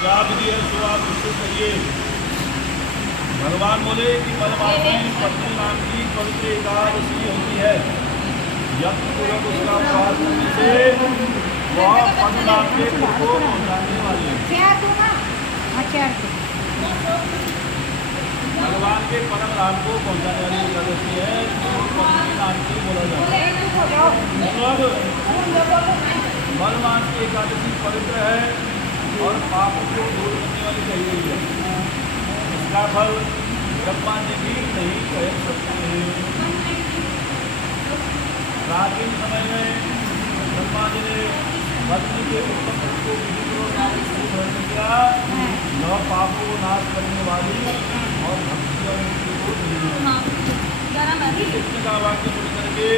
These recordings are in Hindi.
क्या विधि है सो आप उससे करिए। भगवान बोले कि परमात्मा पत्नी नाम की पवित्र एकादशी होती है। यज्ञ पूर्वक उसका उपवास करने से वह पद नाम के फल को पहुँचाने वाली है। भगवान के परम राम को पहुँचाने वाली एकादशी है, जो पत्नी नाम से बोला जाता है। मलमास की एकादशी पवित्र है और पाप को दूर करने वाली कही गई है। इसका फल ब्रह्मा जी भी नहीं कह सकते हैं। प्राचीन समय में ब्रह्मा जी ने पत्नी के उत्तम फल को ग्रहण किया, न पापों को नाश करने वाली और भक्ति और मुक्ति को नहीं। कृष्ण का वाक्य सुन करके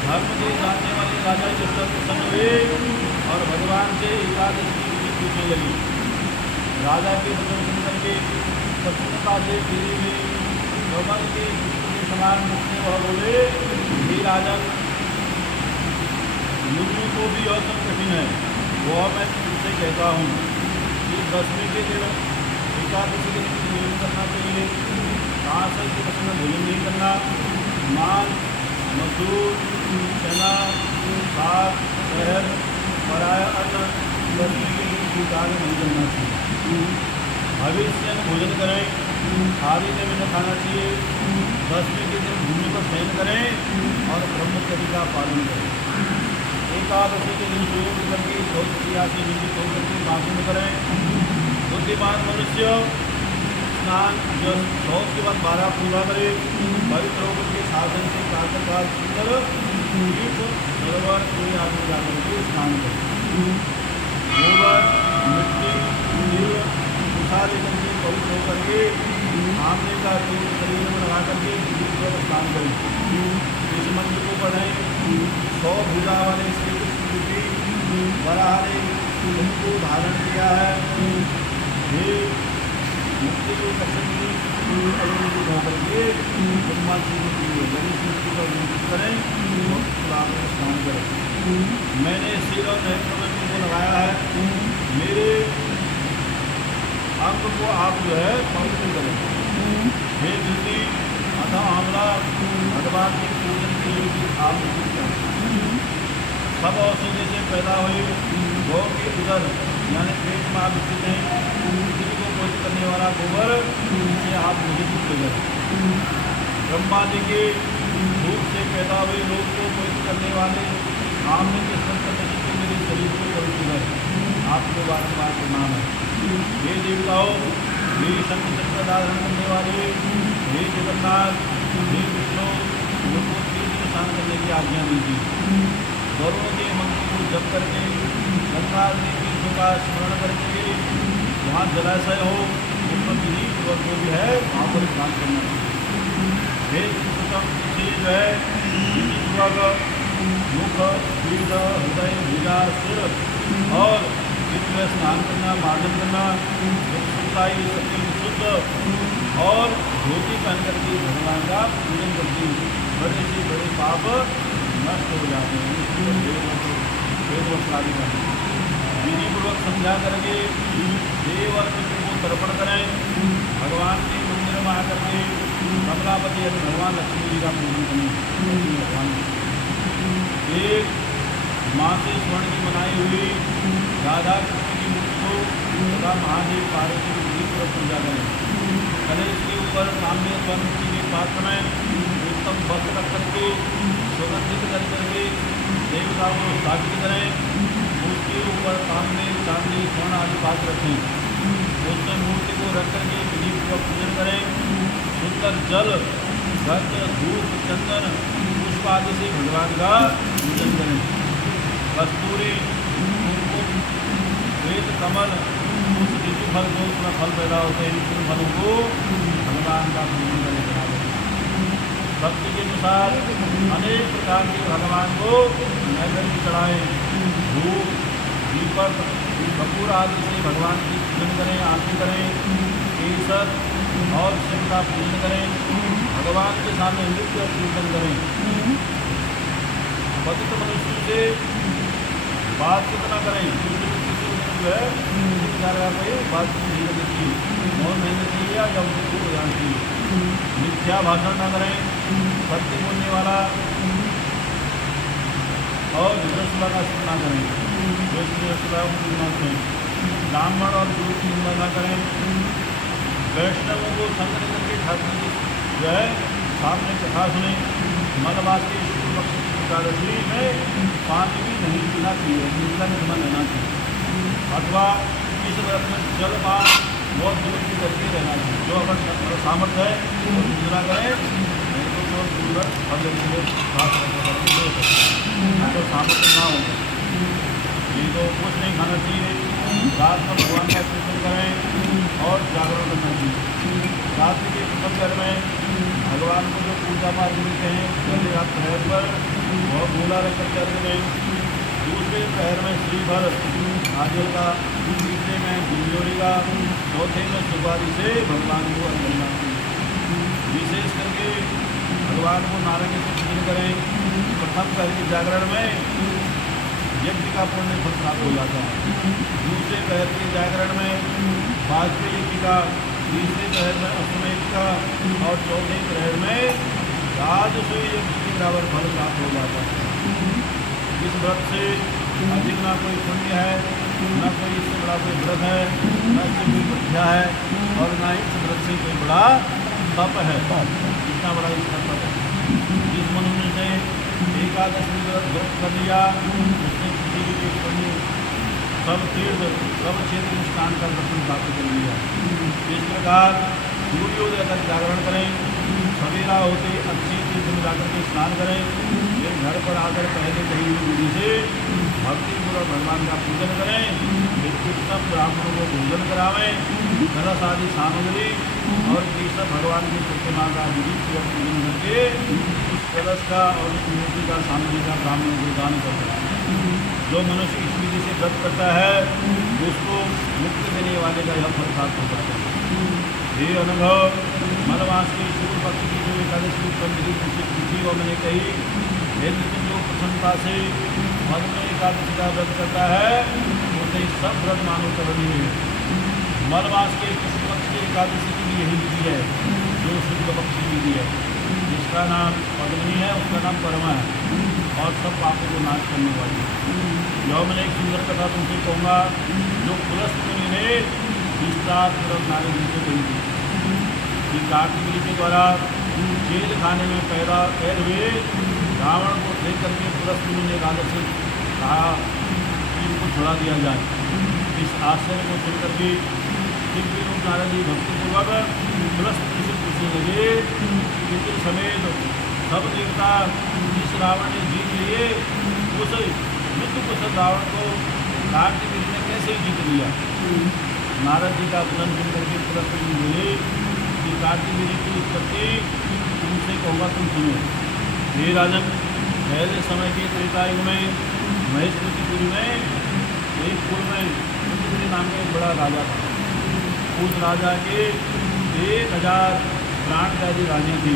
धर्म के जानने वाले राजा युधिष्ठिर प्रसन्न हुए और भगवान से एकादशी की विधि पूछने लगी। राजा के वचन सुन करके प्रसन्नता से खिली हुई कमल के पुष्प के समान मुख में वह बोले, हे राजन, मुझ को भी यह सब कठिन है। वह मैं तुमसे कहता हूँ कि 10वें के दिन एकादशी के दिन भोजन करना चाहिए। घास के पसंद भोजन नहीं करना। मांस, मसूर, चना, साग, शहद, पराया अन्न 10वें के दिन स्वीकार नहीं करना चाहिए। भविष्य में भोजन करें, खाली में न खाना चाहिए। 10वें के दिन भूमि पर शयन करें और ब्रह्मचर्य का पालन करें। एकादशी के दिन योग करके शौच क्रिया से निवृत्त होकर के भाषण करें। बुद्धिमान मनुष्य स्नान जल शौच के बाद 12 पूरा करे। पवित्र होकर के साधन से प्रातःकाल सुंदर तीर्थ सरोवर कोई आदमी जाकर के स्नान करे। गोबर, मिट्टी, तिल, उठा लेकर के पवित्र होकर के आमने का तेल शरीर में लगा करके स्नान करें। इस मंत्र को पढ़ें। 100 भुजा वाले श्री कृष्ण जी वराहरे उनको धारण किया है। ये मुक्ति को पसंद होकर के ब्रह्मा जी को गणेश जी का विनती करें और स्नान करें। मैंने सिर और नेत्र में इनको लगाया है। मेरे अंग को आप जो है पवित्र करें। हे दिल्ली अथा आमला भगवान के पूजन के लिए आप सब औषधि से पैदा हुई गौ के उदर यानी पेट में आप स्थित हैं। पृथ्वी को पवित्र करने वाला गोबर से आप मुझे पूजन करें। ब्रह्मा जी के धूप से पैदा हुए लोग को पवित्र करने वाले आमने के संत के मेरे शरीर को पवित्र करें। आपको बारंबार प्रणाम है। हे देवताओं, हे शंख चक्र धारण करने वाले, हे जगन्नाथ, हे विष्णु, मुझको तीर्थ स्नान करने की आज्ञा दीजिए। वरुण के मंत्र को जप करके गंगा नदी तीर्थों का स्मरण करके जहाँ जलाशय हो उस पर विधि पूर्वक जो भी है वहाँ पर स्नान करना चाहिए। हे पुरुषोत्तम से जो है विधि पूर्वक मुख, पीठ, हृदय, भुजा, सिर और चित्त में स्नान करना, मार्जन करना, शुद्धताई सत्य शुद्ध और धोती पहन करके भगवान का पूजन करके बड़े से बड़े पाप नष्ट हो जाते हैं। वेदवस्त्रादि का विधि पूर्वक समझा करके देव और पितरों को तर्पण करें। भगवान के मंदिर में आकर के कमलापति यानी भगवान लक्ष्मी जी का पूजन करें। भगवान एक माँ से स्वर्ण की बनाई हुई राधा कृष्ण की मूर्ति को तथा महादेव पार्वती की विधि पूर्वक पूजा करें। गणेश के ऊपर तांबे स्वर्ण के पात्र में उत्तम वस्त्र रख करके सुगंधित कर करके देवताओं को स्थापित करें। उसके ऊपर तांबे, चांदी, स्वर्ण आदि पात्र रखें। उसमें मूर्ति को रख करके विधि पूर्वक पूजन करें। सुंदर जल, गंध, धूप, चंदन, पुष्प आदि से भगवान का पूजन करें। कस्तूरी, कुमकुम, श्वेत कमल, उस ऋतु फल जो उसमें फल पैदा होते हैं उन फलों को भगवान का पूजन करें। भक्ति के अनुसार अनेक प्रकार के भगवान को नैवेद्य चढ़ाएं। धूप, दीपक, कपूर आदि से भगवान की पूजन करें, आरती करें। केसर और शिव का पूजन करें। भगवान के सामने नृत्य और कीर्तन करें। पतित मनुष्य से बात कितना करें, जो है विचार का कोई बात नहीं करनी चाहिए और मेहनत चाहिए या उसे खूब हो जाना चाहिए। मिथ्या भाषण न करें, सत्य बोलने वाला और रसुल्ला का न करें, जो इसलिए रसुल्ला को न करें। ब्राह्मण और गुरु की निंदा न करें। वैष्णवों को संग करके ठाकुर जी जो है सामने कथा सुने। मलवास के शुक्ल पक्ष की एकादशी में पानी भी नहीं पीना चाहिए, निंदा नहीं लेना चाहिए, अथवा इस व्रत में जलपान बहुत दूर की करके रहना चाहिए। जो अगर सामर्थ्य है वो निंदा करें, नहीं तो जो दूर फल के तो सामर्थ्य ना हो नहीं तो कुछ नहीं खाना चाहिए। रात में भगवान का कीर्तन करें और जागरण करना चाहिए। रात्रि के प्रथम पहर में भगवान को जो पूजा पाठ मिलते हैं पहले आप पहर पर वह भूला रख करके अर्घ में, दूसरे पहर में श्रीफल नारियल का, तीसरे में गुंजोरी का, चौथे में सुपारी से भगवान को अर्घ करना चाहिए। विशेष करके भगवान को नारायण से पूजन करें। प्रथम पहर के जागरण में यज्ञ का पुण्य फल प्राप्त हो जाता है। दूसरे पहर के जागरण में वाजपेयी यज्ञ का, तीसरे पहर में अश्वमेध का और चौथे पहर में राजसूय यज्ञ के बराबर फल प्राप्त हो जाता है। इस व्रत से अधिक ना कोई पुण्य है, न कोई इससे बड़ा कोई व्रत है, न इससे कोई मध्या है और न इस व्रत से कोई बड़ा तप है। इतना बड़ा इसका तप है। जिस मनुष्य ने एकादशी व्रत कर लिया उसने किसी भी एक पुण्य सब तीर्थ सब क्षेत्र में स्नान का दर्शन प्राप्त कर लिया। इस प्रकार सूर्योदय तक जागरण करें, सवेरा होते अच्छी तीर्थ में जाकर के स्नान करें, ये घर पर आकर पहले कही हुई विधि से भक्तिपूर्वक भगवान का पूजन करें, फिर उत्तम ब्राह्मणों को भोजन करावें, कलश आदि सामग्री और केशव भगवान की प्रतिमा का विधिपूर्वक पूजन करके उस कलश का और उस मूर्ति का सामग्री का ब्राह्मणों को दान करता है। जो मनुष्य इस विधि से व्रत करता है उसको मुक्ति देने वाले का यह फल प्राप्त हो जाता है। ये अनुभव मलवास के शुक्ल पक्ष की जो एकादशी उत्पन्न विधि पूछी और मैंने कही, यदि तुम जो प्रसन्नता से मन में एकादशी का व्रत करता है उसे सब व्रत मानो करणीय है। मलवास के शुक्ल पक्ष की एकादशी की भी यही विधि है जो शुक्ल पक्ष की विधि है, जिसका नाम पद्मिनी है, उसका नाम परमा है और सब पापों को नाश करने वाली है। जो मैंने एक सुंदर कथा तुमसे कहूँगा जो पुलस्त मुनि ने विस्तारपूर्वक नारद जी को कही थी कि कार्तिक ऋषि के द्वारा जेल खाने में कैद हुए रावण को देख करके पुलस्त मुनि ने राजा से कहा कि इनको छुड़ा दिया जाए। इस आश्चर्य को सुन करके दिव्य रूप नारद जी भक्तिपूर्वक पुलस्त मुनि से पूछने लगे कि इंद्र समेत सब देवता जिस रावण ने जीत लिए उस मृत्यु कुशल रावण को कार्तिक ऋषि ने कैसे जीत लिया। नारद जी का वचन सुन करके पुलस्त मुनि बोले कि कार्तिक ऋषि की उत्पत्ति तुमसे कहूँगा, तुम सुनो। हे राजन, पहले समय के त्रेता युग में महेशपुरी में एक कुल में महेशपुरी नाम का एक बड़ा राजा था। उस राजा के 1000 प्राण आदि रानियाँ थी,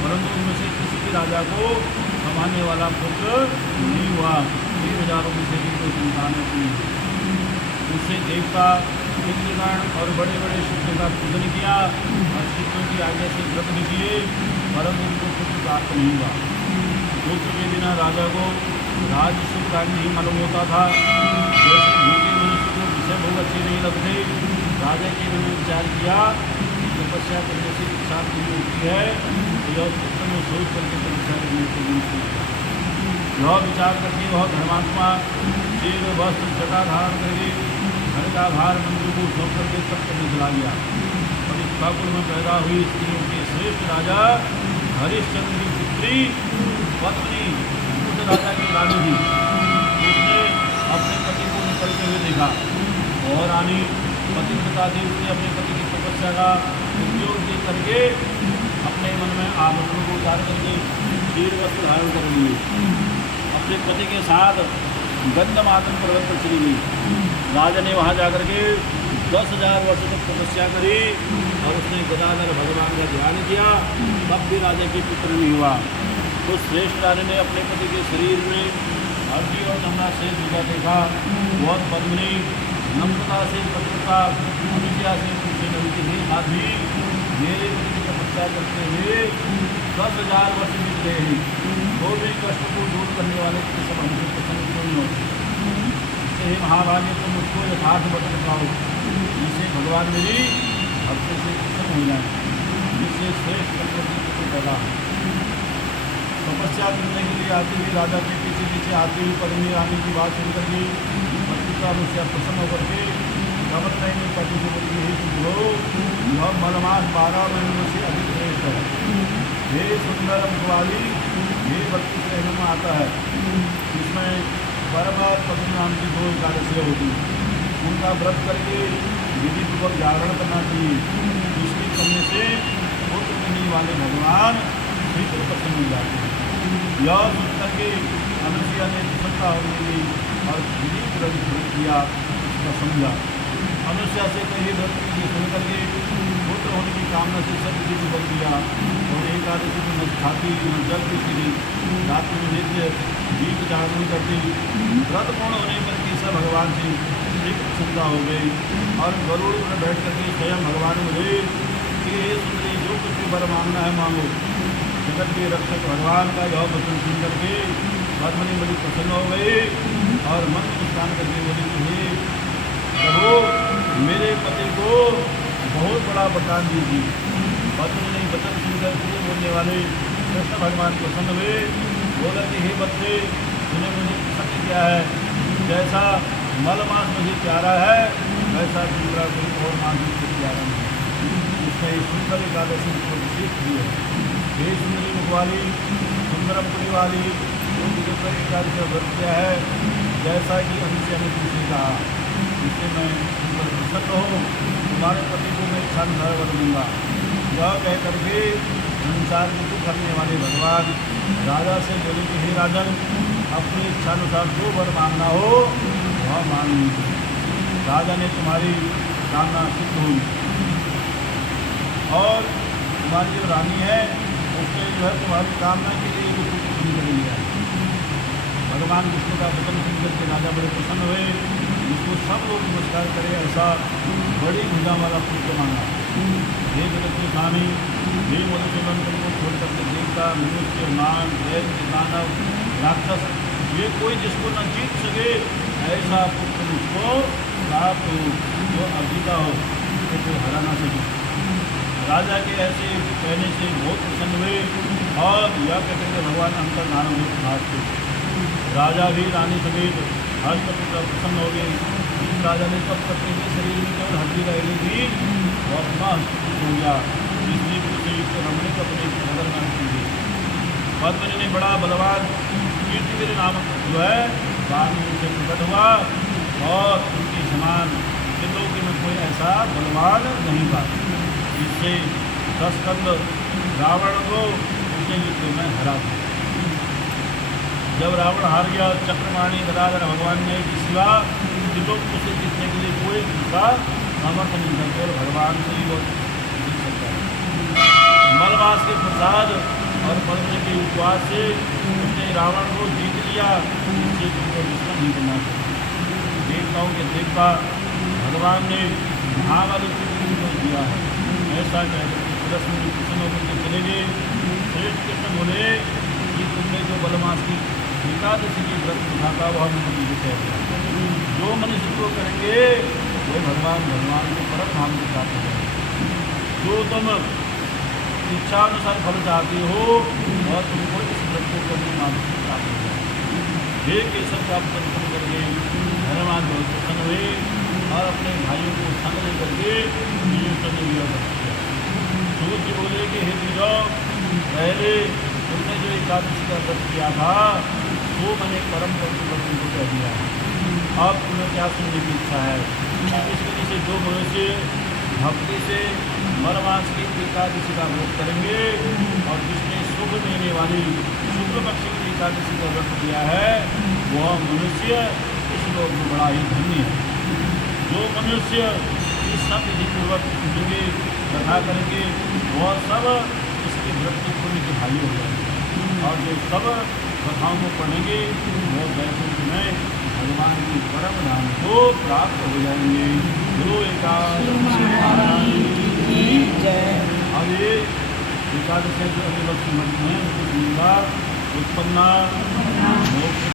परंतु उनमें से किसी भी राजा को कमाने वाला पुत्र नहीं हुआ। 1000 में से भी कोई संतान नहीं। उससे देवता इंद्रगण और बड़े बड़े शिवों का पूजन किया और शिवों की आज्ञा से व्रत भी किए, परंतु उनको पुत्र प्राप्त नहीं हुआ। पुत्र के बिना राजा को राज सुख कार्य नहीं मालूम होता था। जैसे भूखे मनुष्य को विषय बहुत अच्छे नहीं लगते, राजा के मैंने विचार किया तपस्या करने से इच्छा पूरी होती है, तो यह पुत्र में सोच करके तपस्या करने के लिए यह विचार करके वह धर्मात्मा जेल वस्त्र जटा धारण करके घर का भार मंदिर को सौंप करके तप करने चला गया। और इस ठाकुर में पैदा हुई स्त्रियों के श्रेष्ठ राजा हरिश्चंद्र की पुत्री पत्नी उस राजा की रानी थी। उसने अपने पति को निकलते हुए देखा और रानी पतिव्रता थी। उसने अपने पति की तपस्या का उपयोग दे करके अपने मन में आभूषणों को उतार करके शीर वस्त्र धारण कर लिए। अपने पति के साथ गंधमादन पर्वत पर चली गई। राजा ने वहाँ जाकर के 10,000 वर्ष तक तपस्या करी और उसने गदाधर भगवान का ध्यान किया, तब भी राजा की पुत्र नहीं हुआ। उस श्रेष्ठ राजा ने अपने पति के शरीर में हड्डी और नमना शेष जगह देखा। बहुत पद्मिनी नम्रता से पति तदनुसार अनुज्ञा से पूछे नदी के हे माधवी, मेरे पति की तपस्या करते हुए 10,000 वर्ष बीत गए हैं, तो भी कष्ट को दूर करने वाले के सब हमसे प्रसन्न क्यों नहीं होते। इससे हे महाभागे तुम मुझको यथार्थ बता पाओ, जिससे भगवान मेरी भक्ति से प्रसन्न हो जाए, जिससे श्रेष्ठ चक्रवर्ती को पैदा। तपस्या करने के लिए आते हुए राजा के पीछे पीछे आते हुए पत्नी रानी की बात सुन करके पतिता मुझसे प्रसन्न होकर के गमन नहीं पति से बोलती है कि लो यह मलमास 12 महीनों से अधिक श्रेष्ठ है, हे सुंदर मुखवाली, ये 32 महीनों में आता है। इसमें बराबर पत्नी नाम की 2 एकादशियाँ होती हैं, उनका व्रत करके विधि पूर्वक जागरण करना चाहिए, जिसके करने से पुत्र देने वाले भगवान शीघ्र प्रसन्न हो जाते हैं। यह सुन करके अनुसुईया ने प्रसन्नता होने लगी और विधि पूर्वक व्रत किया, उसका समझा। अनुसुईया से कही व्रत की सुन करके पुत्र होने की कामना से सब विधि पूर्वक किया और एकादशी में न खाती न जल पीती नहीं, रात में नित्य दीप जागरण करती। व्रत पूर्ण होने पर केशव भगवान से शीघ्र प्रसन्नता हो गई और गरुड़ में बैठ करके स्वयं भगवान बोले कि हे सुंदरी, जो कुछ भी वर मांगना है मांगो। जगत के रक्षक भगवान का यह वचन सुन करके पद्मिनी बड़ी प्रसन्न हो गई और मन में मुस्कान करके बोली कि हे प्रभु, मेरे पति को बहुत बड़ा वरदान दीजिए। पद्मिनी ने वचन सुनकर प्रिय बोलने वाले कृष्ण भगवान प्रसन्न हुए, बोला कि हे बच्चे, तूने मुझे प्रसन्न किया है, जैसा मल मास मुझे प्यारा है वैसा दूसरा कोई और मास मुझे प्यारा नहीं। उसने सुंदर एकादशी को विशेष दी है। हे सुंदरी मुखवाली, सुंदरमपुरी वाली, जो एकादशी का व्रत किया है, जैसा कि अनुसुईया ने तुमसे कहा, इससे मैं तुम पर प्रसन्न हो, तुम्हारे पति को मैं इच्छा अनुसार वर दूंगा। यह कह करके संसार को दुख करने वाले भगवान राजा से बोले कि हे राजन, अपनी इच्छानुसार जो वर मांगना हो वह मांग लीजिए, राजा ने तुम्हारी कामना सिद्ध होगी। और तुम्हारी जो रानी है उसने जो है तुम्हारी कामना के लिए जो कुछ नहीं करेंगे। भगवान विष्णु का वचन सुनकर के राजा बड़े प्रसन्न हुए, जिसको सब लोग नमस्कार करें ऐसा बड़ी भुजा वाला पुत्र मांगा। हे जगत के स्वामी, हे मधुसूदन, को छोड़ करके देवता, मनुष्य, नाग, दैत्य, दानव, राक्षस, ये कोई जिसको न जीत सके ऐसा पुत्र मुझको प्राप्त हो, जो अजीता हो, उसको कोई हरा ना सके। राजा के ऐसे कहने से बहुत प्रसन्न हुए और यह कहते हैं भगवान अंतर धारण हुए प्रसाद से। राजा भी रानी समेत हर्षपूर्वक प्रसन्न हो गए। इस राजा ने तब पत्नी के शरीर में केवल हड्डी रहेगी थी और अपना हस्तपुष्ट हो गया, इसलिए उसे हमने अपने नगर नाम की। पद्मिनी ने बड़ा बलवान कीर्तिवीर नामक जो है बाद में उनसे प्रकट हुआ और उनके समान त्रिलोकी में कोई ऐसा बलवान नहीं था, जिससे 10 कंद रावण को उसने युद्ध में हरा दिया। जब रावण हार गया, चक्रमाणी गदाधर भगवान ने कि सिवा त्रिलोक उसे जीतने के लिए कोई दूसरा समर्थ नहीं था, केवल भगवान से ही वो जीत सकता है। मलमास के प्रसाद और पद्मिनी के उपवास से उसने रावण को जीत लिया, जिससे तुमको दुश्मन नहीं करना चाहिए। देवताओं के देवता भगवान ने महाबली पृथ्वी को दिया है, ऐसा कहकर कृष्ण जी प्रसन्न होकर के चले गए। श्रेष्ठ कृष्ण बोले कि तुमने जो बलमास की एकादशी की व्रत उठा था वह मुझे कह दिया। जो मनुष्य को करेंगे वो भगवान के परम धाम को प्राप्त हो जाएंगे। जो तुम इच्छानुसार फल चाहते हो और तुमको इस व्रत को करने मानसिक प्राप्त हो जाएगी। हे केशव का दर्शन करके हनुमान बहुत प्रसन्न हुए और अपने भाइयों को संग लेकर के सूर्य जी बोले कि हे द्विजो, पहले तुमने जो एकादशी का व्रत किया था वो मैंने परम पवित्र व्रत को कह दिया, अब तुम्हें क्या सुनने की इच्छा है। इसके लिए से जो मनुष्य भक्ति से मरमास की एकादशी का व्रत करेंगे और जिसने सुख देने वाली शुक्ल पक्ष की एकादशी का व्रत किया है वह मनुष्य इस लोक में बड़ा ही धन्य है। जो मनुष्य इस सब विधिपूर्वक सुनेंगे कथा करेंगे वह सब इसके व्रत के पुण्य के भागी हो जाएंगे और जो सब कथाओं को पढ़ेंगे वो वैकुंठ में भगवान की परम धाम को प्राप्त हो जाएंगे। गुरु एकादशी एकादश जो अभिभक्त मंत्र हैं उनको उत्पन्ना मोक्ष